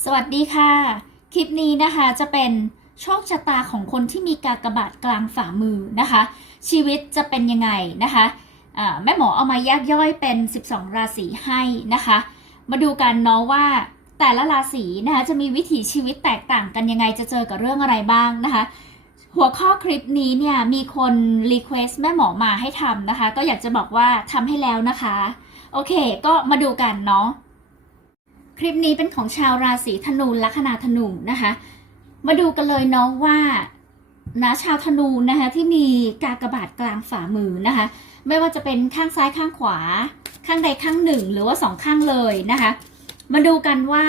สวัสดีค่ะ คลิปนี้นะคะจะเป็นโชคชะตาของคนที่มีกากบาทกลางฝ่ามือนะคะ ชีวิตจะเป็นยังไงนะคะแม่หมอเอามาแยกย่อยเป็น 12 ราศีให้นะคะ มาดูกันเนาะว่าแต่ละราศีนะคะจะมีวิถีชีวิตแตกต่างกันยังไงจะเจอกับเรื่องอะไรบ้างนะคะ หัวข้อคลิปนี้เนี่ยมีคนรีเควสแม่หมอมาให้ทำนะคะ ก็อยากจะบอกว่าทำให้แล้วนะคะ โอเค ก็มาดูกันเนาะ ลิปนี้เป็นของชาวราศีธนูลัคนาธนูนะคะ มาดูกันเลยเนาะว่านะชาวธนูนะคะที่มีกากบาทกลางฝ่ามือนะคะ ไม่ว่าจะเป็นข้างซ้ายข้างขวา ข้างใดข้างหนึ่งหรือว่าสองข้างเลยนะคะ มาดูกันว่า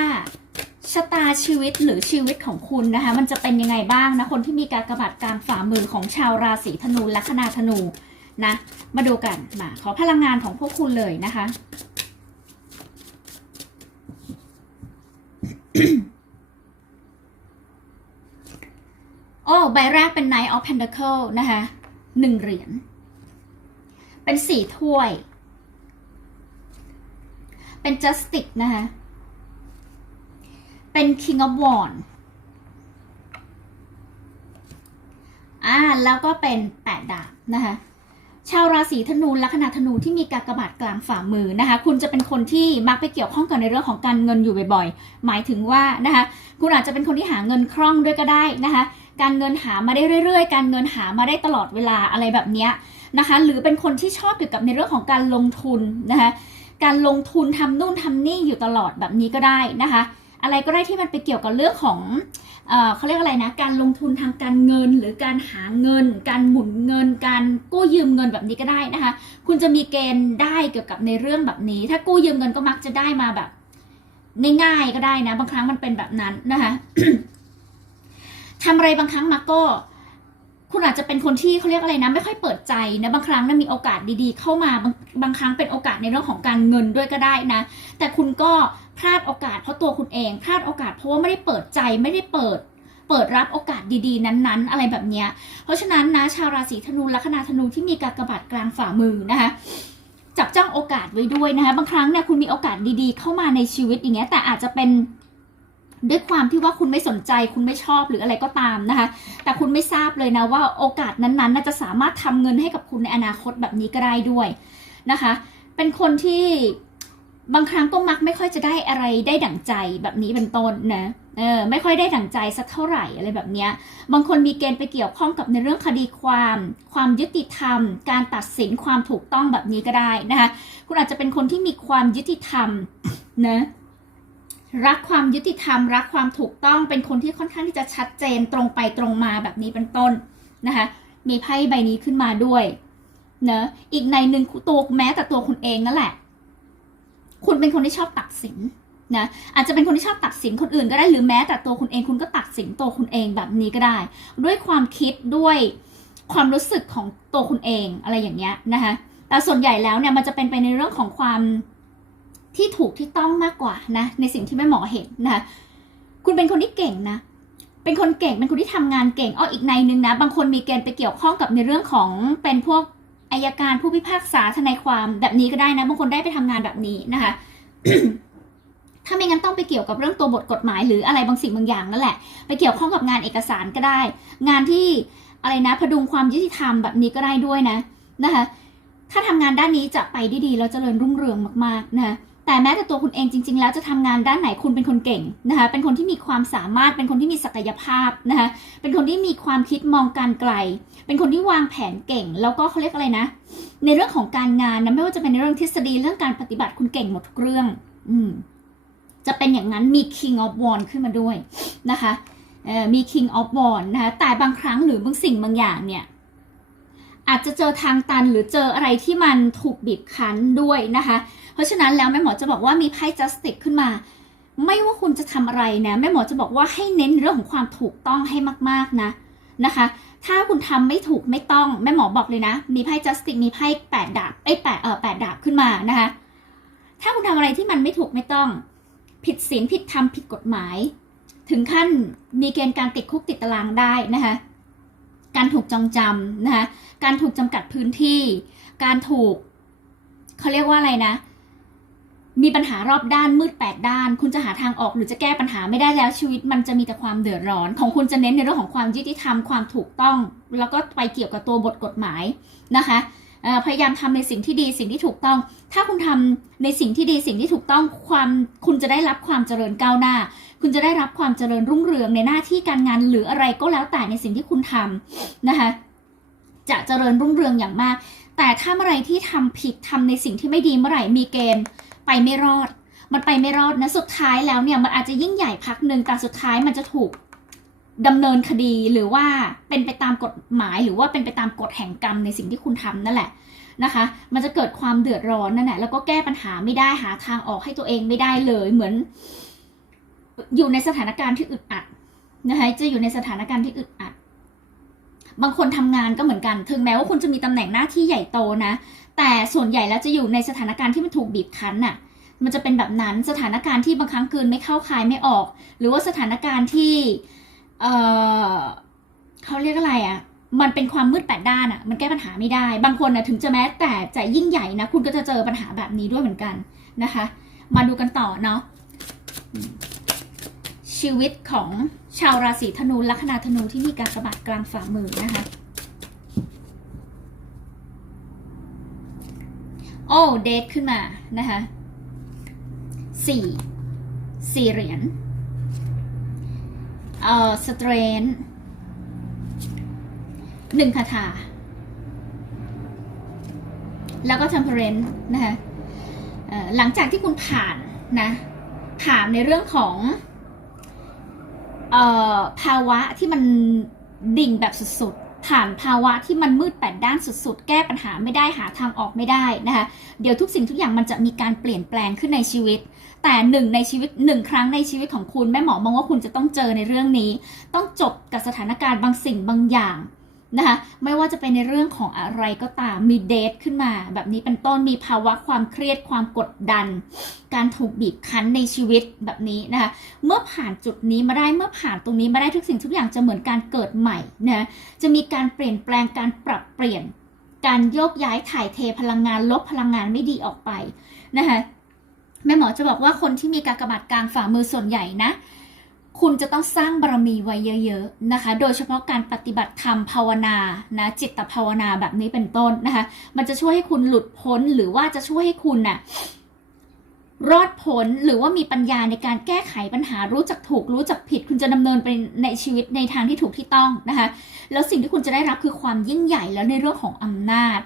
ชะตาชีวิตหรือชีวิตของคุณนะคะ มันจะเป็นยังไงบ้างนะคนที่มีกากบาทกลางฝ่ามือของชาวราศีธนูลัคนาธนูนะ มาดูกันมาขอพลังงานของพวกคุณเลยนะคะ โอ้ใบแรกเป็น Knight of Pentacle นะคะหนึ่งเหรียญ เป็นสี่ถ้วย เป็น Justice นะคะเป็น King of Wands อ่า แล้วก็เป็นแปดดาบนะคะ ชาวราศีธนูลัคนาธนูที่มีกากบาทกลางฝ่ามือนะคะ คุณจะเป็นคนที่มักไปเกี่ยวข้องกับในเรื่องของการเงินอยู่บ่อยๆ หมายถึงว่านะคะ คุณอาจจะเป็นคนที่หาเงินคล่องด้วยก็ได้นะคะ การเงินหามาได้เรื่อยๆ การเงินหามาได้ตลอดเวลาอะไรแบบเนี้ยนะคะ หรือเป็นคนที่ชอบเกี่ยวกับในเรื่องของการลงทุนนะคะ การลงทุนทำนู่นทำนี่อยู่ตลอดแบบนี้ก็ได้นะคะ อะไรก็ได้ที่มันไปเกี่ยวกับเรื่องของ เขาเรียกอะไรนะ การลงทุนทางการเงิน หรือการหาเงิน การหมุนเงิน การกู้ยืมเงินแบบนี้ก็ได้นะคะ คุณจะมีเกณฑ์ได้เกี่ยวกับในเรื่องแบบนี้ ถ้ากู้ยืมเงินก็มักจะได้มาแบบง่ายๆก็ได้นะ บางครั้งมันเป็นแบบนั้นนะคะทำอะไรบางครั้งมาก็ คุณอาจจะเป็นคนที่เขาเรียกอะไรนะ ไม่ค่อยเปิดใจนะบางครั้งนะมีโอกาสดีๆ เข้ามาบางบางครั้งเป็นโอกาสในเรื่องของการเงินด้วยก็ได้นะ แต่คุณก็พลาดโอกาสเพราะตัวคุณเองพลาดโอกาสเพราะว่าไม่ได้เปิดใจไม่ได้เปิดเปิดรับโอกาสดีๆ นั้นๆ อะไรแบบเนี้ยเพราะฉะนั้นนะชาวราศีธนูลัคนาธนูที่มีกากระบาทกลางฝ่ามือนะคะจับจ้องโอกาสไว้ด้วยนะคะบางครั้งเนี่ยคุณมีโอกาสดีๆ เข้ามาในชีวิตอย่างเงี้ยแต่อาจจะเป็น ด้วยความที่ว่าคุณไม่สนใจคุณไม่ชอบหรืออะไรก็ตามนะคะ แต่คุณไม่ทราบเลยนะว่าโอกาสนั้นๆน่าจะสามารถทำเงินให้กับคุณในอนาคตแบบนี้ก็ได้ด้วยนะคะ เป็นคนที่บางครั้งก็มักไม่ค่อยจะได้อะไรได้ดั่งใจแบบนี้เป็นต้นนะเออไม่ค่อยได้ดั่งใจสักเท่าไหร่อะไรแบบเนี้ยบางคนมีเกณฑ์ไปเกี่ยวข้องกับในเรื่องคดีความ ความยุติธรรม การตัดสินความถูกต้องแบบนี้ก็ได้นะคะคุณอาจจะเป็นคนที่มีความยุติธรรมนะ รักความยุติธรรม รักความถูกต้องเป็นคนที่ค่อนข้างที่จะชัดเจนตรงไปตรงมาแบบนี้เป็นต้นนะคะมีไพ่ใบนี้ขึ้นมาด้วยเนะอีกในหนึ่งตัวแม้แต่ตัวคุณเองนั่นแหละ คุณเป็นคนที่ชอบตัดสินนะอาจจะเป็นคนที่ชอบตัดสินคนอื่นก็ได้หรือแม้แต่ตัวคุณเองคุณก็ตัดสินตัวคุณเองแบบนี้ก็ได้ ด้วยความคิดด้วยความรู้สึกของตัวคุณเองอะไรอย่างเงี้ยนะคะแต่ส่วนใหญ่แล้วเนี่ยมันจะเป็นไปในเรื่องของความ ที่ถูกที่ต้องมากกว่านะ ในสิ่งที่แม่หมอเห็นนะคะคุณเป็นคนที่เก่งนะ เป็นคนเก่ง เป็นคนที่ทำงานเก่งอ้ออีกในนึงนะ บางคนมีเกณฑ์ไปเกี่ยวข้องกับในเรื่องของเป็นพวกอายการผู้พิพากษาทนายความแบบนี้ก็ได้นะ บางคนได้ไปทำงานแบบนี้นะคะ ถ้าไม่งั้นต้องไปเกี่ยวกับเรื่องตัวบทกฎหมายหรืออะไรบางสิ่งบางอย่างนั่นแหละ ไปเกี่ยวข้องกับงานเอกสารก็ได้ งานที่อะไรนะ พดุงความยุติธรรมแบบนี้ก็ได้ด้วยนะนะคะ ถ้าทำงานด้านนี้จะไปได้ดีแล้วเจริญรุ่งเรืองมากๆนะะ แต่แม้แต่ตัวคุณเองจริง ๆ แล้วจะทำงานด้านไหนคุณเป็นคนเก่งนะคะเป็นคนที่มีความสามารถเป็นคนที่มีศักยภาพนะคะเป็นคนที่มีความคิดมองการไกล เป็นคนที่วางแผนเก่ง แล้วก็เขาเรียกอะไรนะ ในเรื่องของการงานนะไม่ว่าจะเป็นในเรื่องทฤษฎีเรื่องการปฏิบัติคุณเก่งหมดทุกเรื่อง อืมจะเป็นอย่างนั้นมี King of w a n d ขึ้นมาด้วยนะคะมี King of w a n d นะคะแต่บางครั้งหรือบางสิ่งบางอย่างเนี่ย อาจจะเจอทางตันหรือเจออะไรที่มันถูกบีบคั้นด้วยนะคะ เพราะฉะนั้นแล้วแม่หมอจะบอกว่ามีไพ่ justice ขึ้นมา ไม่ว่าคุณจะทำอะไรนะแม่หมอจะบอกว่าให้เน้นเรื่องของความถูกต้องให้มากๆนะนะคะ ถ้าคุณทำไม่ถูกไม่ต้องแม่หมอบอกเลยนะ มีไพ่ justice มีไพ่แปดดาบไอ้แปดเออแปดดาบขึ้นมานะคะ ถ้าคุณทำอะไรที่มันไม่ถูกไม่ต้อง ผิดศีลผิดธรรมผิดกฎหมาย ถึงขั้นมีเกณฑ์การติดคุกติดตารางได้นะคะ การถูกจองจำนะคะการถูกจำกัดพื้นที่ การถูกเขาเรียกว่าอะไรนะ มีปัญหารอบด้านมืดแปดด้าน คุณจะหาทางออกหรือจะแก้ปัญหาไม่ได้แล้วชีวิต มันจะมีแต่ความเดือดร้อน ของคุณจะเน้นในเรื่องของความยุติธรรมความถูกต้อง แล้วก็ไปเกี่ยวกับตัวบทกฎหมายนะคะพยายามทำในสิ่งที่ดีสิ่งที่ถูกต้อง ถ้าคุณทำในสิ่งที่ดีสิ่งที่ถูกต้องความคุณจะได้รับความเจริญก้าวหน้า คุณจะได้รับความเจริญรุ่งเรืองในหน้าที่การงานหรืออะไรก็แล้วแต่ในสิ่งที่คุณทำนะคะจะเจริญรุ่งเรืองอย่างมาก แต่ถ้าเมื่อไรที่ทำผิดทำในสิ่งที่ไม่ดีเมื่อไหร่มีเกณฑ์ไปไม่รอด มันไปไม่รอดนะสุดท้ายแล้วเนี่ยมันอาจจะยิ่งใหญ่พักหนึ่งแต่สุดท้ายมันจะถูกดำเนินคดีหรือว่าเป็นไปตามกฎหมาย หรือว่าเป็นไปตามกฎแห่งกรรมในสิ่งที่คุณทำนั่นแหละนะคะ มันจะเกิดความเดือดร้อนนั่นแหละแล้วก็แก้ปัญหาไม่ได้หาทางออกให้ตัวเองไม่ได้เลยเหมือน อยู่ในสถานการณ์ที่อึดอัดนะคะจะอยู่ในสถานการณ์ที่อึดอัด บางคนทำงานก็เหมือนกัน ถึงแม้ว่าคุณจะมีตำแหน่งหน้าที่ใหญ่โตนะ แต่ส่วนใหญ่แล้วจะอยู่ในสถานการณ์ที่มันถูกบีบคั้นน่ะ มันจะเป็นแบบนั้นสถานการณ์ที่บางครั้งกลืนไม่เข้าคายไม่ออก หรือว่าสถานการณ์ที่ เออเขาเรียกอะไรอะ่ะมันเป็นความมืดแปดด้านอะ่ะ มันแก้ปัญหาไม่ได้ บางคนนะถึงจะแม้แต่จะยิ่งใหญ่นะ คุณก็จะเจอปัญหาแบบนี้ด้วยเหมือนกันนะคะ มาดูกันต่อเนาะ ชีวิตของชาวราศีธนูลัคนาธนูที่มีการกระบาดกลางฝ่ามือนะคะ โอ้เดทขึ้นมานะคะสี่สี่เหรียญเอ่อสเตรนหนึ่งคาถา แล้วก็ temperance นะคะหลังจากที่คุณผ่านนะ ผ่านในเรื่องของ ภาวะที่มันดิ่งแบบสุดๆ ผ่านภาวะที่มันมืดแปดด้านสุดๆ แก้ปัญหาไม่ได้หาทางออกไม่ได้นะคะ เดี๋ยวทุกสิ่งทุกอย่างมันจะมีการเปลี่ยนแปลงขึ้นในชีวิต แต่หนึ่งในชีวิตหนึ่งครั้งในชีวิตของคุณแม่หมอมองว่าคุณจะต้องเจอในเรื่องนี้ ต้องจบกับสถานการณ์บางสิ่งบางอย่าง นะคะไม่ว่าจะเป็นในเรื่องของอะไรก็ตามมีเดทขึ้นมา แบบนี้เป็นต้นมีภาวะความเครียดความกดดัน การถูกบีบคั้นในชีวิตแบบนี้นะคะเมื่อผ่านจุดนี้มาได้เมื่อผ่านตรงนี้มาได้ทุกสิ่งทุกอย่างจะเหมือนการเกิดใหม่นะจะมีการเปลี่ยนแปลงการปรับเปลี่ยน การโยกย้ายถ่ายเทพลังงานลบพลังงานไม่ดีออกไปนะคะแม่หมอจะบอกว่าคนที่มีการกระบาดกลางฝ่ามือส่วนใหญ่นะ คุณจะต้องสร้างบารมีไว้เยอะๆนะคะ โดยเฉพาะการปฏิบัติธรรมภาวนานะจิตภาวนาแบบนี้เป็นต้นนะคะ มันจะช่วยให้คุณหลุดพ้นหรือว่าจะช่วยให้คุณน่ะรอดพ้นหรือว่ามีปัญญาในการแก้ไขปัญหารู้จักถูกรู้จักผิด คุณจะดำเนินไปในชีวิตในทางที่ถูกที่ต้องนะคะ แล้วสิ่งที่คุณจะได้รับคือความยิ่งใหญ่แล้วในเรื่องของอำนาจ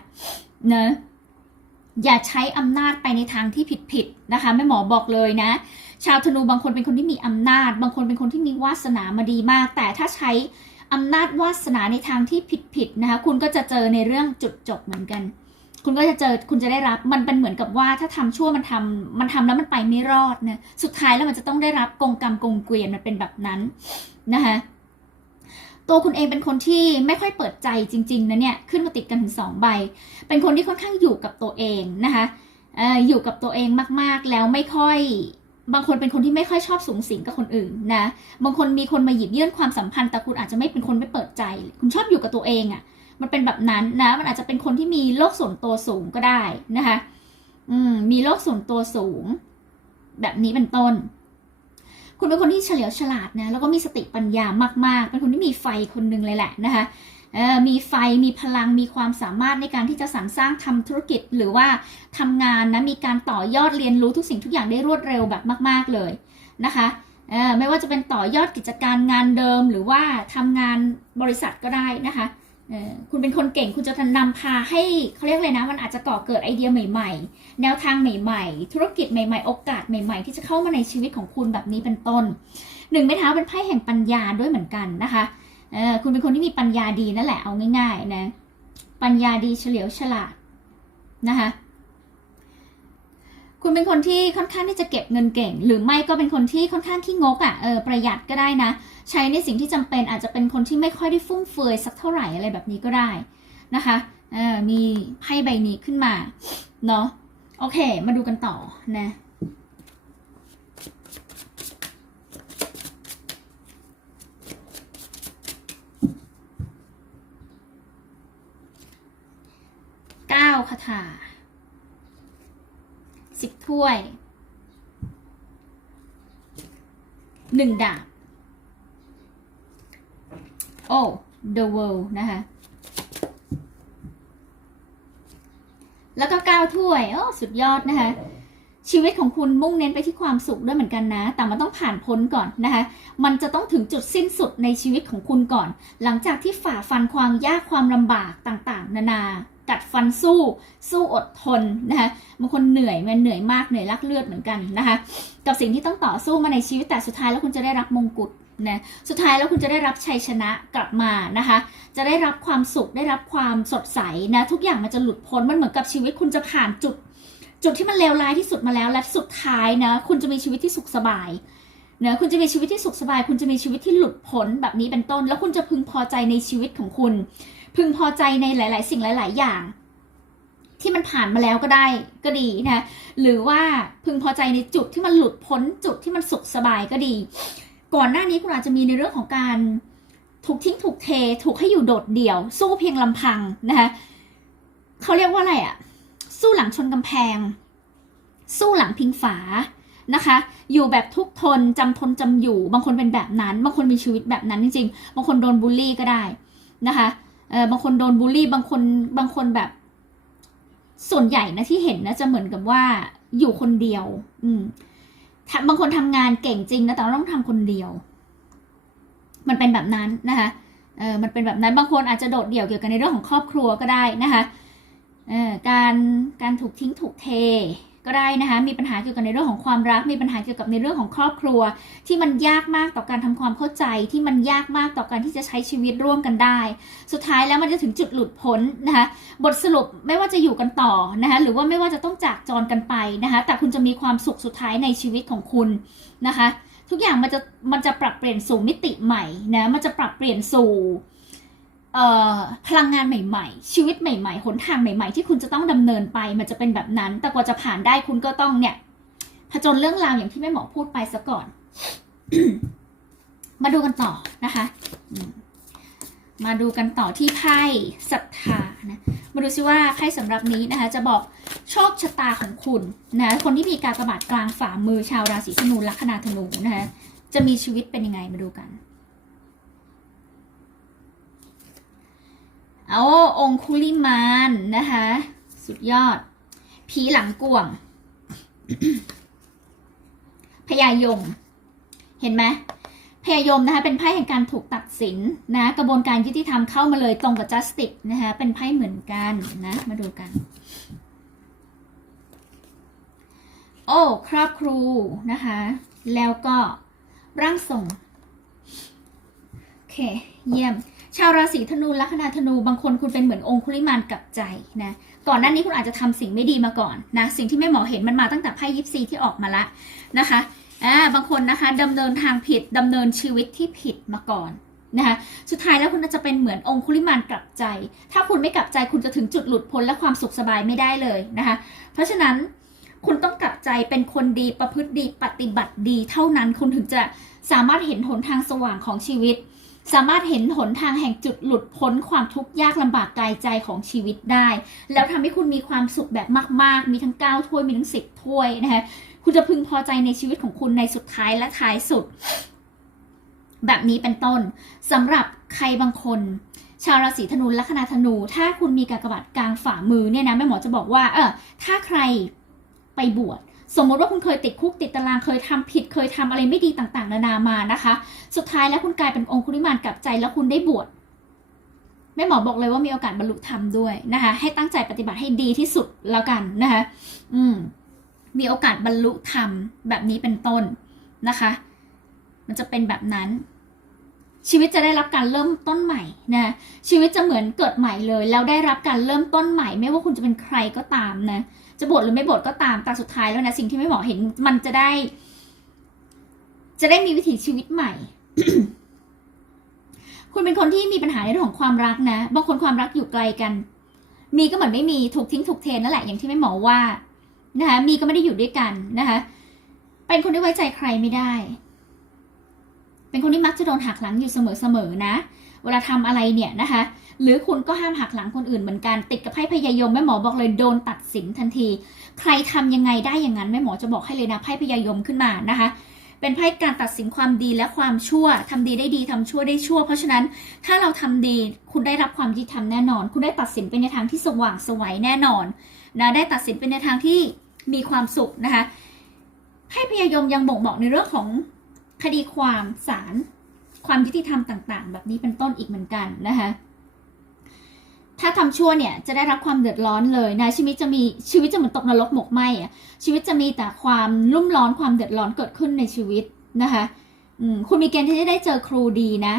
เนะอย่าใช้อำนาจไปในทางที่ผิดๆนะคะแม่หมอบอกเลยนะ ชาวธนูบางคนเป็นคนที่มีอำนาจ บางคนเป็นคนที่มีวาสนามาดีมาก แต่ถ้าใช้อำนาจวาสนาในทางที่ผิดๆนะคะ คุณก็จะเจอในเรื่องจุดจบเหมือนกัน คุณก็จะเจอคุณจะได้รับมันเป็นเหมือนกับว่าถ้าทำชั่วมันทำมันทำแล้วมันไปไม่รอดนะสุดท้ายแล้วมันจะต้องได้รับกงกรรมกงเกวียนมันเป็นแบบนั้นนะคะตัวคุณเองเป็นคนที่ไม่ค่อยเปิดใจจริงๆนะเนี่ยขึ้นมาติดกันถึงสองใบ เป็นคนที่ค่อนข้างอยู่กับตัวเองนะคะอออยู่กับตัวเองมากๆ แล้วไม่ค่อย บางคนเป็นคนที่ไม่ค่อยชอบสูงสิงกับคนอื่นนะ บางคนมีคนมาหยิบยื่นความสัมพันธ์ แต่คุณอาจจะไม่เป็นคนไม่เปิดใจ คุณชอบอยู่กับตัวเองอะ่ะ มันเป็นแบบนั้นนะ มันอาจจะเป็นคนที่มีโลกส่วนตัวสูงก็ได้นะคะ อืม มีโลกส่วนตัวสูง แบบนี้เป็นต้น คุณเป็นคนที่เฉลียวฉลาดนะ แล้วก็มีสติปัญญามากๆ เป็นคนที่มีไฟคนหนึ่งเลยแหละนะคะ มีไฟมีพลังมีความสามารถในการที่จะสรรสร้างทำธุรกิจหรือว่าทำงานนะมีการต่อยอดเรียนรู้ทุกสิ่งทุกอย่างได้รวดเร็วแบบมาก ๆเลยนะคะไม่ว่าจะเป็นต่อยอดกิจการงานเดิมหรือว่าทำงานบริษัทก็ได้นะคะคุณเป็นคนเก่งคุณจะนำพาให้เขาเรียกเลยนะ มันอาจจะก่อเกิดไอเดียใหม่ ๆ แนวทางใหม่ ๆ ธุรกิจใหม่ๆ โอกาสใหม่ๆ ที่จะเข้ามาในชีวิตของคุณแบบนี้เป็นต้นหนึ่งไม้เท้าเป็นไพ่แห่งปัญญาด้วยเหมือนกันนะคะ เออคุณเป็นคนที่มีปัญญาดีนั่นแหละเอาง่าย ๆ นะ ปัญญาดีเฉลียวฉลาดนะคะคุณเป็นคนที่ค่อนข้างที่จะเก็บเงินเก่ง หรือไม่ก็เป็นคนที่ค่อนข้างขี้งกอะ่ะเออประหยัดก็ได้นะ ใช้ในสิ่งที่จำเป็นอาจจะเป็นคนที่ไม่ค่อยได้ฟุ่มเฟือยสักเท่าไหร่อะไรแบบนี้ก็ได้นะคะเออมีไพ่ใบนี้ขึ้นมาเนาะโอเค มาดูกันต่อนะ เก้าคาถาสิบถ้วยหนึ่งดาบ โอ้ the world นะคะ แล้วก็เก้าถ้วย โอ้ สุดยอดนะคะ ชีวิตของคุณมุ่งเน้นไปที่ความสุขด้วยเหมือนกันนะ แต่มันต้องผ่านพ้นก่อนนะคะ มันจะต้องถึงจุดสิ้นสุดในชีวิตของคุณก่อน หลังจากที่ฝ่าฟันความยากความลำบากต่าง ๆ นานา กัดฟันสู้ สู้อดทนนะคะบางคนเหนื่อยมันเหนื่อยมากเหนื่อยลักเลือดเหมือนกันนะคะกับสิ่งที่ต้องต่อสู้มาในชีวิตแต่สุดท้ายแล้วคุณจะได้รับมงกุฎนะสุดท้ายแล้วคุณจะได้รับชัยชนะกลับมานะคะ จะได้รับความสุขได้รับความสดใสนะทุกอย่างมันจะหลุดพ้นมันเหมือนกับชีวิตคุณจะผ่านจุด จุดที่มันเลวร้ายที่สุดมาแล้ว และสุดท้ายนะคุณจะมีชีวิตที่สุขสบายเนะคุณจะมีชีวิตที่สุขสบาย คุณจะมีชีวิตที่หลุดพ้นแบบนี้เป็นต้น แล้วคุณจะพึงพอใจในชีวิตของคุณ พึงพอใจในหลาย ๆ สิ่งหลาย ๆ อย่าง ที่มันผ่านมาแล้วก็ได้ก็ดีนะหรือว่าพึงพอใจในจุดที่มันหลุดพ้นจุดที่มันสุขสบายก็ดี ก่อนหน้านี้คุณอาจจะมีในเรื่องของการถูกทิ้งถูกเท ถูกให้อยู่โดดเดี่ยว สู้เพียงลำพังนะคะเขาเรียกว่าอะไรอะสู้หลังชนกำแพง สู้หลังพิงฝานะคะ อยู่แบบทุกทนจำทนจำอยู่ บางคนเป็นแบบนั้น บางคนมีชีวิตแบบนั้นจริงๆ บางคนโดนบูลลี่ก็ได้นะคะ เออบางคนโดนบูลลี่ บางคนบางคนแบบ ส่วนใหญ่นะที่เห็นนะจะเหมือนกับว่าอยู่คนเดียว อืมาบางคนทำงานเก่งจริงนะแต่ต้องทำคนเดียว มันเป็นแบบนั้นนะคะเออมันเป็นแบบนั้นบางคนอาจจะโดดเดี่ยวเกี่ยวกับในเรื่องของครอบครัวก็ได้นะคะเออการการถูกทิ้งถูกเท ก็ได้นะคะ มีปัญหาเกี่ยวกับในเรื่องของความรัก มีปัญหาเกี่ยวกับในเรื่องของครอบครัว ที่มันยากมากต่อการทำความเข้าใจ ที่มันยากมากต่อการที่จะใช้ชีวิตร่วมกันได้ สุดท้ายแล้วมันจะถึงจุดหลุดพ้นนะคะ บทสรุปไม่ว่าจะอยู่กันต่อนะคะ หรือว่าไม่ว่าจะต้องจากจรกันไปนะคะ แต่คุณจะมีความสุขสุดท้ายในชีวิตของคุณนะคะ ทุกอย่างมันจะมันจะปรับเปลี่ยนสู่มิติใหม่นะ มันจะปรับเปลี่ยนสู่ พลังงานใหม่ ๆ ชีวิตใหม่ๆหนทางใหม่ ๆ ที่คุณจะต้องดำเนินไป มันจะเป็นแบบนั้น แต่กว่าจะผ่านได้คุณก็ต้องเนี่ยผจญเรื่องราวอย่างที่แม่หมอพูดไปซะก่อน มาดูกันต่อนะคะมมาดูกันต่อที่ไพ่ศรัทธานะ มาดูซิว่าไพ่สำหรับนี้นะคะ จะบอกโชคชะตาของคุณนะ คนที่มีการกระบาดกลางฝ่ามือชาวราศีธนูลัคนาธนูนะคะ จะมีชีวิตเป็นยังไงมาดูกัน เอาองคุลิมานนะคะ สุดยอด ผีหลังกวงพญายม เห็นไหมพยายมนะคะเป็นไพ่แห่งการถูกตัดสินนะ กระบวนการยุติธรรมเข้ามาเลยตรงกับ justice นะคะเป็นไพ่เหมือนกันนะ มาดูกัน โอ้ครอบครูนะคะ แล้วก็ร่างทรงโอเค เยี่ยม ชาวราศีธนูลัคนาธนูบางคนคุณเป็นเหมือนองคุลิมานกับใจนะก่อนหน้านี้คุณอาจจะทำสิ่งไม่ดีมาก่อนนะสิ่งที่แม่หมอเห็นมันมาตั้งแต่ไพ่ยิปซีที่ออกมาละนะคะอ่าบางคนนะคะดำเนินทางผิดดำเนินชีวิตที่ผิดมาก่อนนะคะสุดท้ายแล้วคุณจะเป็นเหมือนองคุลิมานกลับใจ ถ้าคุณไม่กลับใจคุณจะถึงจุดหลุดพ้นและความสุขสบายไม่ได้เลยนะคะเพราะฉะนั้นคุณต้องกลับใจเป็นคนดีประพฤติดีปฏิบัติดีเท่านั้นคุณถึงจะสามารถเห็นหนทางสว่างของชีวิต สามารถเห็นหนทางแห่งจุดหลุดพ้นความทุกข์ยากลำบากกายใจของชีวิตได้ แล้วทำให้คุณมีความสุขแบบมาก ๆ มีทั้ง 9 ถ้วยมีทั้ง 10 ถ้วยนะคะคุณจะพึงพอใจในชีวิตของคุณในสุดท้ายและท้ายสุด แบบนี้เป็นต้นสำหรับใครบางคนชาวราศีธนูลัคนาธนู ถ้าคุณมีกากบาทกลางฝ่ามือเนี่ยนะแม่หมอจะบอกว่า เออถ้าใครไปบวช สมมติว่าคุณเคยติดคุกติดตารางเคยทำผิดเคยทำอะไรไม่ดีต่างๆ นานามานะคะ สุดท้ายแล้วคุณกลายเป็นองคุลิมานกลับใจแล้วคุณได้บวชแม่หมอบอกเลยว่ามีโอกาสบรรลุธรรมด้วยนะคะ ให้ตั้งใจปฏิบัติให้ดีที่สุดแล้วกันนะคะอืมมีโอกาสบรรลุธรรมแบบนี้เป็นต้นนะคะ มันจะเป็นแบบนั้น ชีวิตจะได้รับการเริ่มต้นใหม่นะชีวิตจะเหมือนเกิดใหม่เลย แล้วได้รับการเริ่มต้นใหม่ ไม่ว่าคุณจะเป็นใครก็ตามนะ จะบวชหรือไม่บวชก็ตามแต่สุดท้ายแล้วนะสิ่งที่ไม่หมอเห็นมันจะได้ จะได้มีวิถีชีวิตใหม่ คุณเป็นคนที่มีปัญหาในเรื่องของความรักนะ บางคนความรักอยู่ไกลกัน มีก็เหมือนไม่มีถูกทิ้งถูกเทนั่นแหละอย่างที่ไม่หมอว่านะคะมีก็ไม่ได้อยู่ด้วยกันนะคะเป็นคนที่ไว้ใจใครไม่ได้ เป็นคนที่มักจะโดนหักหลังอยู่เสมอๆนะ เวลาทำอะไรเนี่ยนะคะ หรือคุณก็ห้ามหักหลังคนอื่นเหมือนกัน ติดกับไพ่พยายมแม่หมอบอกเลยโดนตัดสินทันที ใครทำยังไงได้อย่างนั้นแม่หมอจะบอกให้เลยนะไพ่พยายมขึ้นมานะคะเป็นไพ่การตัดสินความดีและความชั่วทำดีได้ดีทำชั่วได้ชั่ว เพราะฉะนั้นถ้าเราทำดีคุณได้รับความยุติธรรมแน่นอน คุณได้ตัดสินไปในทางที่สว่างสวัยแน่นอนนะได้ตัดสินไปในทางที่มีความสุขนะคะไพ่พยายมยังบ่งบอกในเรื่องของคดีความศาล ความยุติธรรมต่าง ๆ แบบนี้เป็นต้นอีกเหมือนกันนะคะถ้าทำชั่วเนี่ยจะได้รับความเดือดร้อนเลยนะชีวิตจะมีชีวิตจะเหมือนตกนรกหมกไหมอะชีวิตจะมีแต่ความรุ่มร้อนความเดือดร้อนเกิดขึ้นในชีวิตนะคะคุณมีเกณฑ์ที่จะได้เจอครูดีนะ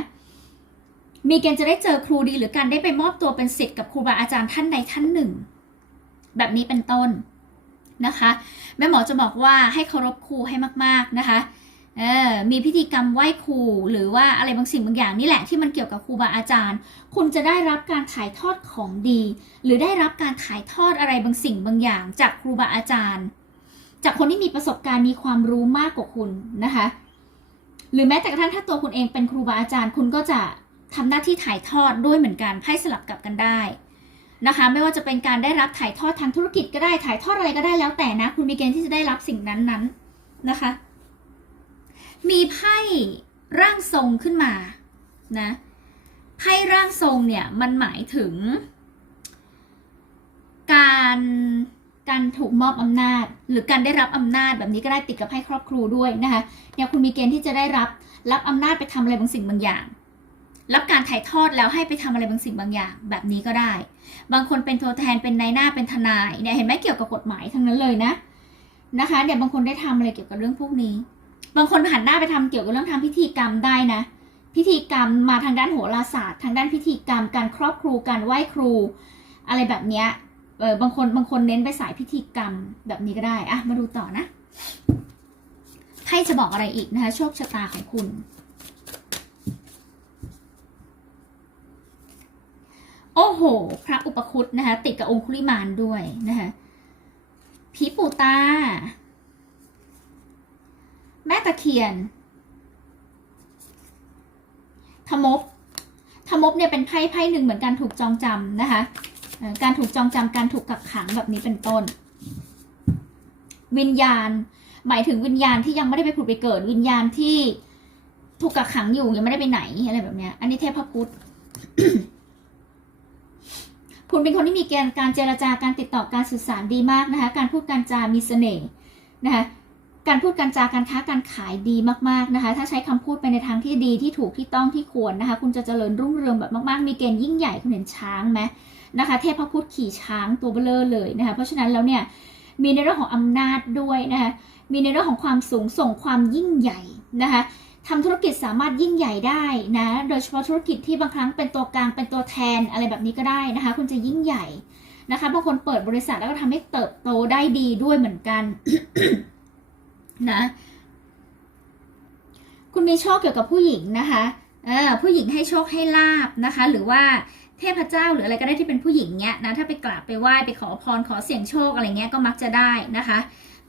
มีเกณฑ์จะได้เจอครูดี หรือการได้ไปมอบตัวเป็นศิษย์กับครูบาอาจารย์ท่านใดท่านหนึ่ง แบบนี้เป็นต้นนะคะ แม่หมอจะบอกว่าให้เคารพครูให้มาก ๆนะคะ เออมีพิธีกรรมไหว้ครูหรือว่าอะไรบางสิ่งบางอย่างนี่แหละที่มันเกี่ยวกับครูบาอาจารย์ คุณจะได้รับการถ่ายทอดของดี หรือได้รับการถ่ายทอดอะไรบางสิ่งบางอย่าง จากครูบาอาจารย์ จากคนที่มีประสบการณ์มีความรู้มากกว่าคุณนะคะหรือแม้แต่กระทั่งถ้าตัวคุณเองเป็นครูบาอาจารย์ คุณก็จะทำหน้าที่ถ่ายทอดด้วยเหมือนกันไพ่สลับกับกันได้นะคะ ไม่ว่าจะเป็นการได้รับถ่ายทอดทางธุรกิจก็ได้ถ่ายทอดอะไรก็ได้แล้วแต่นะ คุณมีเกณฑ์ที่จะได้รับสิ่งนั้นๆนะคะ มีไพ่ร่างทรงขึ้นมานะไพ่ร่างทรงเนี่ยมันหมายถึง การการถูกมอบอำนาจ หรือการได้รับอำนาจแบบนี้ก็ได้ติดกับไพ่ครอบครัวด้วยนะคะเนี่ยคุณมีเกณฑ์ที่จะได้รับรับอำนาจไปทำอะไรบางสิ่งบางอย่าง รับการถ่ายทอดแล้วให้ไปทำอะไรบางสิ่งบางอย่าง แบบนี้ก็ได้ บางคนเป็นตัวแทนเป็นนายหน้าเป็นทนายเนี่ยเห็นไหมเกี่ยวกับกฎหมายทั้งนั้นเลยนะนะคะเดี๋ยวบางคนได้ทำอะไรเกี่ยวกับเรื่องพวกนี้ บางคนหันหน้าไปทำเกี่ยวกับเรื่องทำพิธีกรรมได้นะ พิธีกรรมมาทางด้านโหราศาสตร์ ทางด้านพิธีกรรม การครอบครูการไหว้ครู อะไรแบบเนี้ยเออบางคนบางคนเน้นไปสายพิธีกรรมแบบนี้ก็ได้อะมาดูต่อนะไพ่จะบอกอะไรอีกนะคะ โชคชะตาของคุณ โอ้โห พระอุปคุตนะคะ ติดกับองคุลิมานด้วยนะคะผีปูตา แม่ตะเคียนทมบทมบเนี่ยเป็นไพ่ไพ่หนึ่งเหมือนการถูกจองจำนะคะ การถูกจองจำการถูกกักขังแบบนี้เป็นต้น วิญญาณ หมายถึงวิญญาณที่ยังไม่ได้ไปผุดไปเกิด วิญญาณที่ถูกกักขังอยู่ยังไม่ได้ไปไหนอะไรแบบเนี้ย อันนี้เทพพุทธคุณเป็นคนที่มีเกณฑ์การเจรจาการติดต่อการสื่อสารดีมากนะคะ การพูดการจามีเสน่ห์นะคะ การพูดการจาการค้าการขายดีมากๆนะคะ ถ้าใช้คำพูดไปในทางที่ดีที่ถูกที่ต้องที่ควรนะคะ คุณจะเจริญรุ่งเรืองแบบมากๆ มีเกณฑ์ยิ่งใหญ่คุณเห็นช้างไหมนะคะ เทพพุทธขี่ช้างตัวเบลอเลยนะคะ เพราะฉะนั้นแล้วเนี่ยมีในเรื่องของอำนาจด้วยนะคะ มีในเรื่องของความสูงส่งความยิ่งใหญ่นะคะทำธุรกิจสามารถยิ่งใหญ่ได้นะ โดยเฉพาะธุรกิจที่บางครั้งเป็นตัวกลางเป็นตัวแทนอะไรแบบนี้ก็ได้นะคะ คุณจะยิ่งใหญ่นะคะ บางคนเปิดบริษัทแล้วก็ทำให้เติบโตได้ดีด้วยเหมือนกัน นะ คุณมีโชคเกี่ยวกับผู้หญิงนะคะเออผู้หญิงให้โชคให้ลาบนะคะ หรือว่าเทพเจ้าหรืออะไรก็ได้ที่เป็นผู้หญิงเนี้ยนะถ้าไปกราบไปไหว้ไปขอพรขอเสี่ยงโชคอะไรเงี้ยก็มักจะได้นะคะ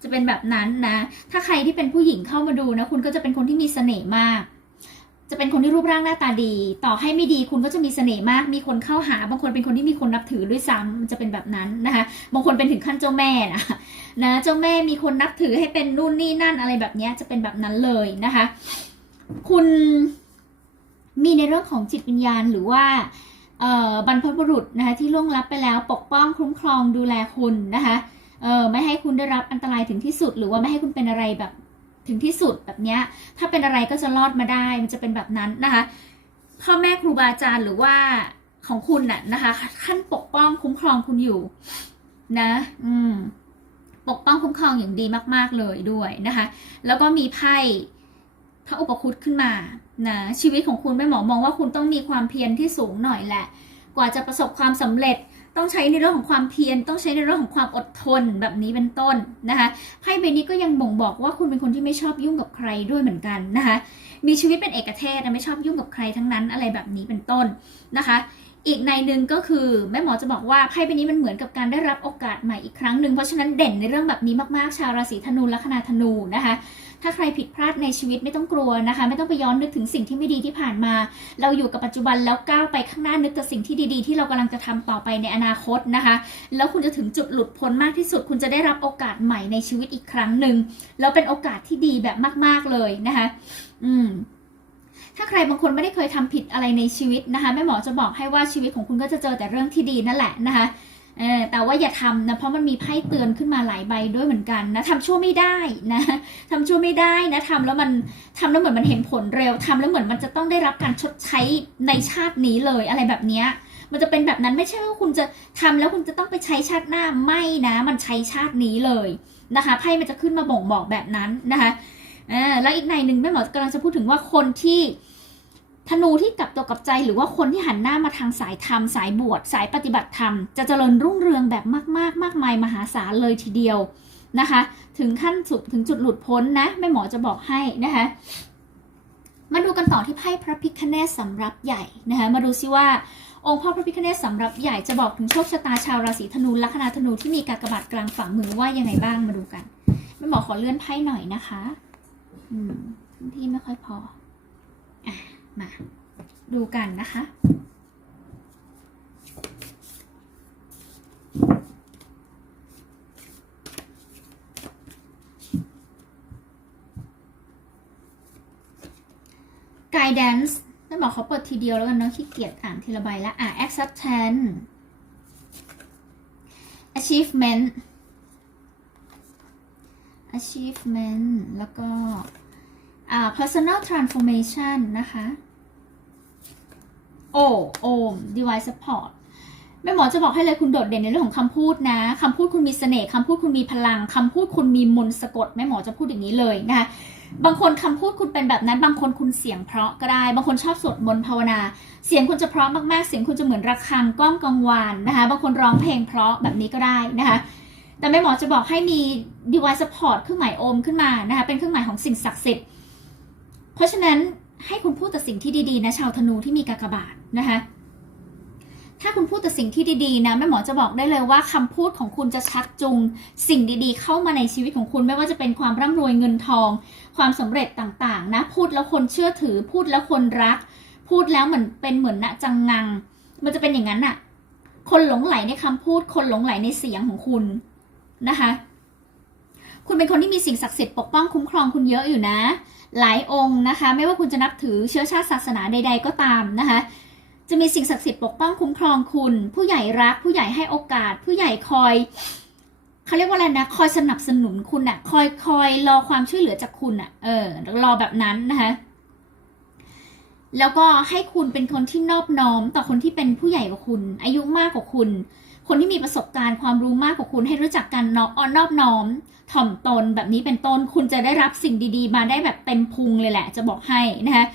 จะเป็นแบบนั้นนะ ถ้าใครที่เป็นผู้หญิงเข้ามาดูนะ คุณก็จะเป็นคนที่มีเสน่ห์มาก จะเป็นคนที่รูปร่างหน้าตาดี ต่อให้ไม่ดีคุณก็จะมีเสน่ห์มาก มีคนเข้าหา บางคนเป็นคนที่มีคนนับถือด้วยซ้ำมันจะเป็นแบบนั้นนะคะ บางคนเป็นถึงขั้นเจ้าแม่นะนะเจ้าแม่มีคนนับถือให้เป็นนู่นนี่นั่นอะไรแบบนี้จะเป็นแบบนั้นเลยนะคะ คุณมีในเรื่องของจิตวิญญาณหรือว่าเอ่อบรรพบุรุษนะคะที่ล่วงลับไปแล้วปกป้องคุ้มครองดูแลคุณนะคะไม่ให้คุณได้รับอันตรายถึงที่สุด หรือว่าไม่ให้คุณเป็นอะไรแบบ ถึงที่สุดแบบเนี้ยถ้าเป็นอะไรก็จะรอดมาได้มันจะเป็นแบบนั้นนะคะพ่อแม่ครูบาอาจารย์หรือว่าของคุณน่ะนะคะท่านปกป้องคุ้มครองคุณอยู่นะ อืม ปกป้องคุ้มครองอย่างดีมาก ๆเลยด้วยนะคะ แล้วก็มีไพ่พระอุปคุตขึ้นมานะชีวิตของคุณแม่หมอมองว่าคุณต้องมีความเพียรที่สูงหน่อยแหละ กว่าจะประสบความสำเร็จ ต้องใช้ในเรื่องของความเพียรต้องใช้ในเรื่องของความอดทนแบบนี้เป็นต้นนะคะไพ่ใบนี้ก็ยังบ่งบอกว่าคุณเป็นคนที่ไม่ชอบยุ่งกับใครด้วยเหมือนกันนะคะมีชีวิตเป็นเอกเทศนะไม่ชอบยุ่งกับใครทั้งนั้นอะไรแบบนี้เป็นต้นนะคะ อีกในหนึ่งก็คือแม่หมอจะบอกว่าไพ่ใบนี้มันเหมือนกับการได้รับโอกาสใหม่อีกครั้งหนึ่งเพราะฉะนั้นเด่นในเรื่องแบบนี้มากๆ ชาวราศีธนูลัคนาธนูนะคะ ถ้าใครผิดพลาดในชีวิตไม่ต้องกลัวนะคะ ไม่ต้องไปย้อนนึกถึงสิ่งที่ไม่ดีที่ผ่านมา เราอยู่กับปัจจุบันแล้วก้าวไปข้างหน้านึกแต่สิ่งที่ดีๆ ที่เรากำลังจะทำต่อไปในอนาคตนะคะ แล้วคุณจะถึงจุดหลุดพ้นมากที่สุด คุณจะได้รับโอกาสใหม่ในชีวิตอีกครั้งหนึ่งแล้วเป็นโอกาสที่ดีแบบมาก ๆเลยนะคะ อืม ถ้าใครบางคนไม่ได้เคยทำผิดอะไรในชีวิตนะคะแม่หมอจะบอกให้ว่าชีวิตของคุณก็จะเจอแต่เรื่องที่ดีนั่นแหละนะคะแต่ว่าอย่าทำนะเพราะมันมีไพ่เตือนขึ้นมาหลายใบด้วยเหมือนกันนะทำชั่วไม่ได้นะทำชั่วไม่ได้นะทำแล้วมันทำแล้วเหมือนมันเห็นผลเร็วทำแล้วเหมือนมันจะต้องได้รับการชดใช้ในชาตินี้เลยอะไรแบบเนี้ยมันจะเป็นแบบนั้นไม่ใช่ว่าคุณจะทำแล้วคุณจะต้องไปใช้ชาติหน้าไม่นะ มันใช้ชาตินี้เลยนะคะไพ่มันจะขึ้นมาบ่งบอกแบบนั้นนะคะแล้วอีกในหนึ่งแม่หมอกำลังจะพูดถึงว่าคนที่ ธนูที่กลับตัวกลับใจหรือว่าคนที่หันหน้ามาทางสายธรรม สายบวชสายปฏิบัติธรรม จะเจริญรุ่งเรืองแบบมากๆ มากมายมหาศาลเลยทีเดียวนะคะ ถึงขั้นสุดถึงจุดหลุดพ้นนะแม่หมอจะบอกให้นะคะมาดูกันต่อที่ไพ่พระพิคเนศสำรับใหญ่นะคะมาดูซิว่าองค์พ่อพระพิคเนศสำรับใหญ่จะบอกถึงโชคชะตาชาวราศีธนูลัคนาธนูที่มีการกระบาทกลางฝ่ามือว่ายังไงบ้างมาดูกันแม่หมอขอเลื่อนไพ่หน่อยนะคะ อืมที่ไม่ค่อยพอ มา ดูกันนะคะ guidance แม่หมอกเขาเปิดทีเดียวแล้วกันเนาะขี้เกียจอ่านทีละใบละอะ acceptance achievement achievement แล้วก็ personal transformation นะคะ โอโอม device support แม่หมอจะบอกให้เลยคุณโดดเด่นในเรื่องของคำพูดนะคำพูดคุณมีเสน่ห์คำพูดคุณมีพลังคำพูดคุณมีมนต์สะกดแม่หมอจะพูดอย่างนี้เลยนะคะบางคนคำพูดคุณเป็นแบบนั้น บางคนคุณเสียงเพราะก็ได้ บางคนชอบสวดมนต์ภาวนา เสียงคุณจะเพราะมากๆ เสียงคุณจะเหมือนระฆังก้องกังวานนะคะ บางคนร้องเพลงเพราะแบบนี้ก็ได้นะคะ แต่แม่หมอจะบอกให้มี device support เครื่องหมายโอมขึ้นมานะคะ เป็นเครื่องหมายของสิ่งศักดิ์สิทธิ์ เพราะฉะนั้น ให้คุณพูดแต่สิ่งที่ดีๆนะชาวธนูที่มีกากบาทนะคะถ้าคุณพูดแต่สิ่งที่ดีๆนะแม่หมอจะบอกได้เลยว่าคำพูดของคุณจะชักจูงสิ่งดีๆ เข้ามาในชีวิตของคุณไม่ว่าจะเป็นความร่ำรวยเงินทอง ความสำเร็จต่างๆ นะ พูดแล้วคนเชื่อถือ พูดแล้วคนรัก พูดแล้วเหมือนเป็นเหมือนณจังงัง มันจะเป็นอย่างนั้นอะคนหลงไหลในคำพูด คนหลงไหลในเสียงของคุณนะคะ คุณเป็นคนที่มีสิ่งศักดิ์สิทธิ์ปกป้องคุ้มครองคุณเยอะอยู่นะ หลายองค์นะคะ ไม่ว่าคุณจะนับถือเชื้อชาติศาสนาใด ๆ ก็ตามนะคะ จะมีสิ่งศักดิ์สิทธิ์ปกป้องคุ้มครองคุณ ผู้ใหญ่รัก ผู้ใหญ่ให้โอกาส ผู้ใหญ่คอยเขาเรียกว่าอะไรนะ คอยสนับสนุนคุณอะคอยคอยรอความช่วยเหลือจากคุณอะเออ รอแบบนั้นนะคะ แล้วก็ให้คุณเป็นคนที่นอบน้อมต่อคนที่เป็นผู้ใหญ่กว่าคุณ อายุมากกว่าคุณ คนที่มีประสบการณ์ความรู้มากกว่าคุณ ให้รู้จักกันนอบนอบน้อม ถ่อมตนแบบนี้เป็นต้น คุณจะได้รับสิ่งดีๆ มาได้แบบเต็มพุงเลยแหละ จะบอกให้นะคะ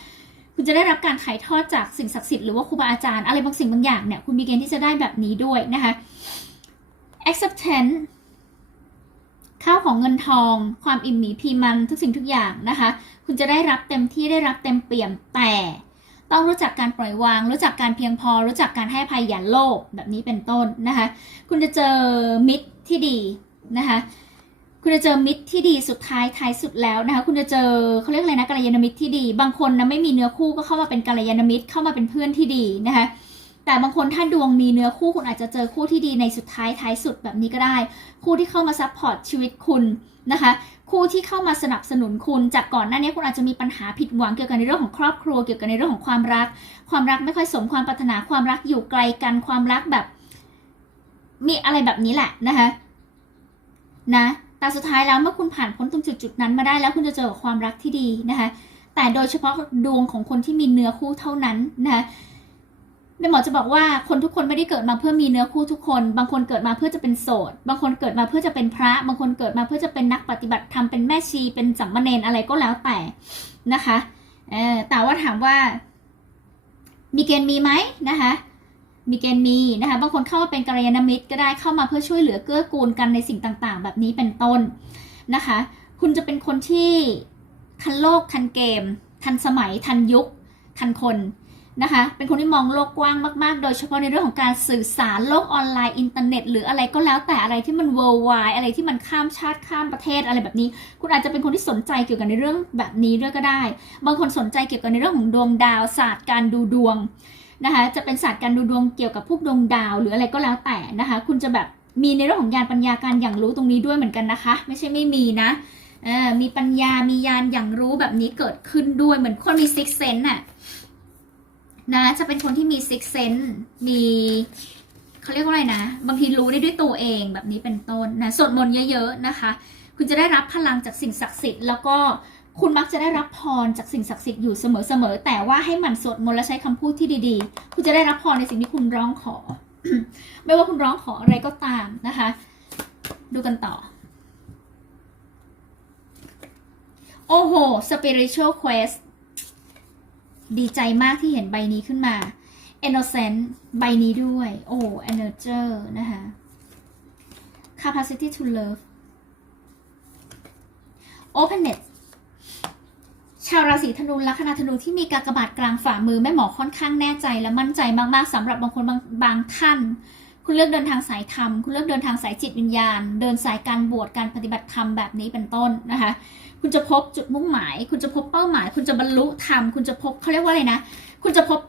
คุณจะได้รับการถ่ายทอดจากสิ่งศักดิ์สิทธิ์หรือว่าครูบาอาจารย์อะไรบางสิ่งบางอย่างเนี่ยคุณมีเกณฑ์ที่จะได้แบบนี้ด้วยนะคะ acceptance ข้าวของเงินทอง ความอิ่มหมีพีมันทุกสิ่งทุกอย่างนะคะ คุณจะได้รับเต็มที่ได้รับเต็มเปี่ยมแต่ ต้องรู้จักการปล่อยวาง รู้จักการเพียงพอ รู้จักการให้ภัยอย่าโลภแบบนี้เป็นต้นนะคะ คุณจะเจอมิตรที่ดีนะคะ คุณจะเจอมิตรที่ดีสุดท้ายท้ายสุดแล้วนะคะ คุณจะเจอเขาเรียกอะไรนะกัลยาณมิตรที่ดี บางคนนะไม่มีเนื้อคู่ก็เข้ามาเป็นกัลยาณมิตรเข้ามาเป็นเพื่อนที่ดีนะคะแต่บางคนถ้าดวงมีเนื้อคู่คุณอาจจะเจอคู่ที่ดีในสุดท้ายท้ายสุดแบบนี้ก็ได้ คู่ที่เข้ามาซัพพอร์ตชีวิตคุณนะคะ คู่ที่เข้ามาสนับสนุนคุณ จากก่อนหน้านี้คุณอาจจะมีปัญหาผิดหวังเกี่ยวกับในเรื่องของครอบครัวเกี่ยวกับในเรื่องของความรัก ความรักไม่ค่อยสมความปรารถนาความรักอยู่ไกลกันความรักแบบ มีอะไรแบบนี้แหละนะคะนะ แต่สุดท้ายแล้วเมื่อคุณผ่านพ้นตรงจุดจุดนั้นมาได้แล้วคุณจะเจอความรักที่ดีนะคะแต่โดยเฉพาะดวงของคนที่มีเนื้อคู่เท่านั้นนะคะแม่หมอจะบอกว่าคนทุกคนไม่ได้เกิดมาเพื่อมีเนื้อคู่ทุกคน บางคนเกิดมาเพื่อจะเป็นโสด บางคนเกิดมาเพื่อจะเป็นพระ บางคนเกิดมาเพื่อจะเป็นนักปฏิบัติธรรมเป็นแม่ชี เป็นสัมมาเนนอะไรก็แล้วแต่นะคะเออแต่ว่าถามว่า มีเกณฑ์มีไหมนะคะ มีเกณฑ์มีนะคะบางคนเข้ามาเป็นกัลยาณมิตรก็ได้เข้ามาเพื่อช่วยเหลือเกื้อกูลกันในสิ่งต่างๆ แบบนี้เป็นต้นนะคะ คุณจะเป็นคนที่ทันโลกทันเกม ทันสมัยทันยุคทันคนนะคะ เป็นคนที่มองโลกกว้างมากๆ โดยเฉพาะในเรื่องของการสื่อสารโลกออนไลน์อินเทอร์เน็ต หรืออะไรก็แล้วแต่อะไรที่มัน worldwide อะไรที่มันข้ามชาติข้ามประเทศอะไรแบบนี้ คุณอาจจะเป็นคนที่สนใจเกี่ยวกับในเรื่องแบบนี้ด้วยก็ได้ บางคนสนใจเกี่ยวกับในเรื่องของดวงดาวศาสตร์การดูดวง นะคะจะเป็นศาสตร์การดูดวงเกี่ยวกับพวกดวงดาว หรืออะไรก็แล้วแต่นะคะ คุณจะแบบมีในเรื่องของยานปัญญาการอย่างรู้ตรงนี้ด้วยเหมือนกันนะคะ ไม่ใช่ไม่มีนะเออมีปัญญามียานอย่างรู้แบบนี้เกิดขึ้นด้วยเหมือนคนมีซิกเซนน่ะนะจะเป็นคนที่มีซิกเซนมีเขาเรียกว่าอะไรนะ บางทีรู้ได้ด้วยตัวเองแบบนี้เป็นต้นนะสวดมนต์เยอะ ๆ นะคะ คุณจะได้รับพลังจากสิ่งศักดิ์สิทธิ์แล้วก็ คุณมักจะได้รับพรจากสิ่งศักดิ์สิทธิ์อยู่เสมอๆ แต่ว่าให้หมั่นสวดมนต์และใช้คำพูดที่ดีๆ คุณจะได้รับพรในสิ่งที่คุณร้องขอ ไม่ว่าคุณร้องขออะไรก็ตามนะคะ ดูกันต่อ โอ้โห spiritual quest ดีใจมากที่เห็นใบนี้ขึ้นมา innocent ใบนี้ด้วย โอ้ energy นะคะ capacity to love openness ชาวราศีธนูลัคนาธนูที่มีกากบาทกลางฝ่ามือแม่หมอค่อนข้างแน่ใจและมั่นใจมากๆสำหรับบางคนบางบางท่าน คุณเลือกเดินทางสายธรรม คุณเลือกเดินทางสายจิตวิญญาณ เดินสายการบวชการปฏิบัติธรรมแบบนี้เป็นต้นนะคะ คุณจะพบจุดมุ่งหมาย คุณจะพบเป้าหมาย คุณจะบรรลุธรรมคุณจะพบเขาเรียกว่าอะไรนะ คุณจะพบ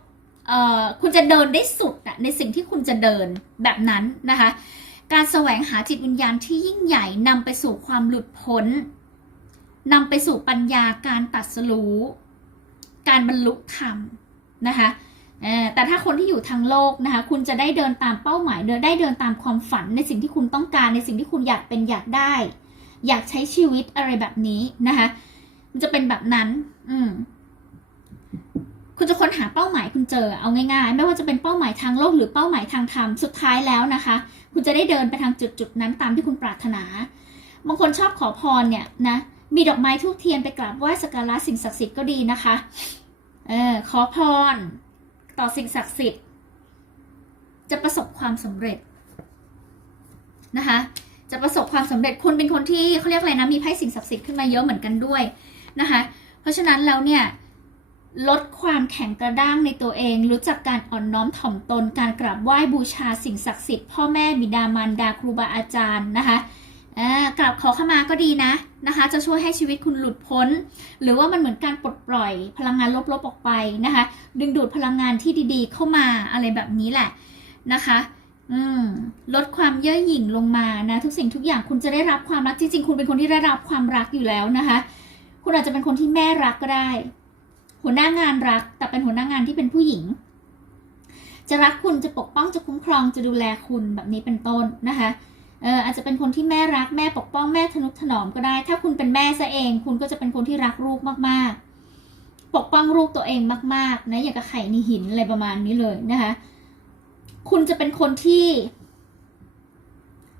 เอ่อคุณจะเดินได้สุดอะในสิ่งที่คุณจะเดินแบบนั้นนะคะ การแสวงหาจิตวิญญาณที่ยิ่งใหญ่นำไปสู่ความหลุดพ้น นำไปสู่ปัญญาการตัดสรู้ การบรรลุธรรมนะคะแต่ถ้าคนที่อยู่ทางโลกนะคะ คุณจะได้เดินตามเป้าหมายเดินได้เดินตามความฝันในสิ่งที่คุณต้องการในสิ่งที่คุณอยากเป็นอยากได้ อยากใช้ชีวิตอะไรแบบนี้นะคะมันจะเป็นแบบนั้น อืมคุณจะค้นหาเป้าหมายคุณเจอเอาง่ายๆ ไม่ว่าจะเป็นเป้าหมายทางโลกหรือเป้าหมายทางธรรมสุดท้ายแล้วนะคะ คุณจะได้เดินไปทางจุดจุดๆนั้นตามที่คุณปรารถนา บางคนชอบขอพรเนี่ยนะ มีดอกไม้ทูบเทียนไปกราบไหว้สักการะสิ่งศักดิ์สิทธิ์ก็ดีนะคะ เออขอพรต่อสิ่งศักดิ์สิทธิ์ จะประสบความสำเร็จนะคะ จะประสบความสำเร็จคุณเป็นคนที่เขาเรียกอะไรนะมีไพ่สิ่งศักดิ์สิทธิ์ขึ้นมาเยอะเหมือนกันด้วยนะคะ เพราะฉะนั้นแล้วเนี่ยลดความแข็งกระด้างในตัวเอง รู้จักการอ่อนน้อมถ่อมตน การกราบไหว้บูชาสิ่งศักดิ์สิทธิ์พ่อแม่บิดามารดาครูบาอาจารย์นะคะอ่ากราบขอขมาก็ดีนะ นะคะจะช่วยให้ชีวิตคุณหลุดพ้น หรือว่ามันเหมือนการปลดปล่อยพลังงานลบๆออกไปนะคะ ดึงดูดพลังงานที่ดีๆ เข้ามาอะไรแบบนี้แหละนะคะลดความเย่อหยิ่งลงมานะ ทุกสิ่งทุกอย่างคุณจะได้รับความรักจริงๆ คุณเป็นคนที่ได้รับความรักอยู่แล้วนะคะ คุณอาจจะเป็นคนที่แม่รักก็ได้ หัวหน้างานรัก แต่เป็นหัวหน้างานที่เป็นผู้หญิง จะรักคุณจะปกป้องจะคุ้มครองจะดูแลคุณแบบนี้เป็นต้นนะคะ เอออาจจะเป็นคนที่แม่รักแม่ปกป้องแม่ทนุถนอมก็ได้ ถ้าคุณเป็นแม่ซะเอง คุณก็จะเป็นคนที่รักลูกมากๆ ปกป้องลูกตัวเองมากๆนะอย่างกับไข่ในหินอะไรประมาณนี้เลยนะคะ คุณจะเป็นคนที่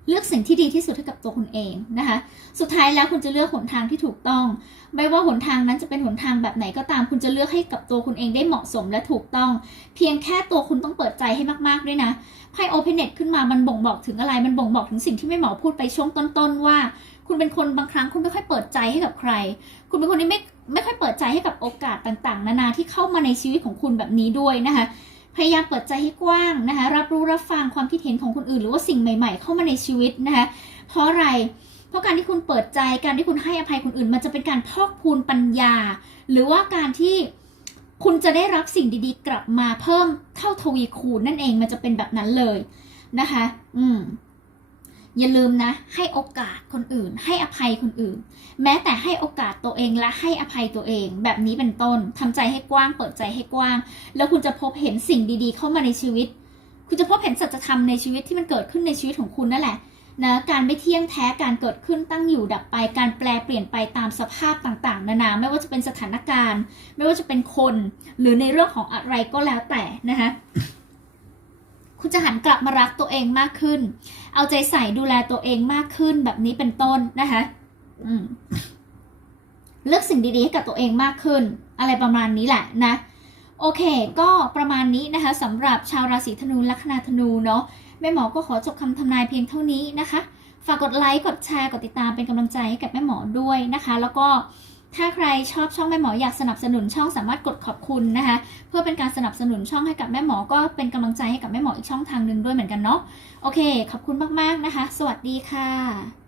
เลือกสิ่งที่ดีที่สุดให้กับตัวคุณเองนะคะ สุดท้ายแล้วคุณจะเลือกหนทางที่ถูกต้อง ไม่ว่าหนทางนั้นจะเป็นหนทางแบบไหนก็ตาม คุณจะเลือกให้กับตัวคุณเองได้เหมาะสมและถูกต้อง เพียงแค่ตัวคุณต้องเปิดใจให้มากๆด้วยนะ ไพ่โอเพนเน็ตขึ้นมา มันบ่งบอกถึงอะไร มันบ่งบอกถึงสิ่งที่ไม่หมอพูดไปช่วงต้นๆว่า คุณเป็นคนบางครั้งคุณไม่ค่อยเปิดใจให้กับใคร คุณเป็นคนที่ไม่ไม่ค่อยเปิดใจให้กับโอกาสต่างๆ นานาที่เข้ามาในชีวิตของคุณแบบนี้ด้วยนะคะ พยายามเปิดใจให้กว้างนะคะรับรู้รับฟังความคิดเห็นของคนอื่น หรือว่าสิ่งใหม่ ๆ เข้ามาในชีวิตนะคะเพราะอะไร เพราะการที่คุณเปิดใจการที่คุณให้อภัยคนอื่น มันจะเป็นการพอกพูนปัญญา หรือว่าการที่คุณจะได้รับสิ่งดีๆ กลับมาเพิ่มเท่าทวีคูณนั่นเองมันจะเป็นแบบนั้นเลยนะคะ อืม อย่าลืมนะ ให้โอกาสคนอื่น ให้อภัยคนอื่น แม้แต่ให้โอกาสตัวเองและให้อภัยตัวเอง แบบนี้เป็นต้นทำใจให้กว้าง เปิดใจให้กว้าง แล้วคุณจะพบเห็นสิ่งดีๆ เข้ามาในชีวิต คุณจะพบเห็นสัจธรรมในชีวิตที่มันเกิดขึ้นในชีวิตของคุณนั่นแหละนะการไม่เที่ยงแท้การเกิดขึ้นตั้งอยู่ดับไป การแปลเปลี่ยนไปตามสภาพต่างๆ นานาไม่ว่าจะเป็นสถานการณ์ ไม่ว่าจะเป็นคน หรือในเรื่องของอะไรก็แล้วแต่นะคะคุณจะหันกลับมารักตัวเองมากขึ้น เอาใจใส่ดูแลตัวเองมากขึ้นแบบนี้เป็นต้นนะคะเลือกสิ่งดีๆให้กับตัวเองมากขึ้น อะไรประมาณนี้แหละนะ โอเค ก็ประมาณนี้นะคะสำหรับชาวราศีธนูลัคนาธนูเนาะแม่หมอก็ขอจบคำทำนายเพียงเท่านี้นะคะ ฝากกดไลค์กดแชร์กดติดตามเป็นกำลังใจให้กับแม่หมอด้วยนะคะ แล้วก็ ถ้าใครชอบช่องแม่หมออยากสนับสนุนช่องสามารถกดขอบคุณนะคะ เพื่อเป็นการสนับสนุนช่องให้กับแม่หมอก็เป็นกำลังใจให้กับแม่หมออีกช่องทางหนึ่งด้วยเหมือนกันเนาะโอเค ขอบคุณมากๆนะคะ สวัสดีค่ะ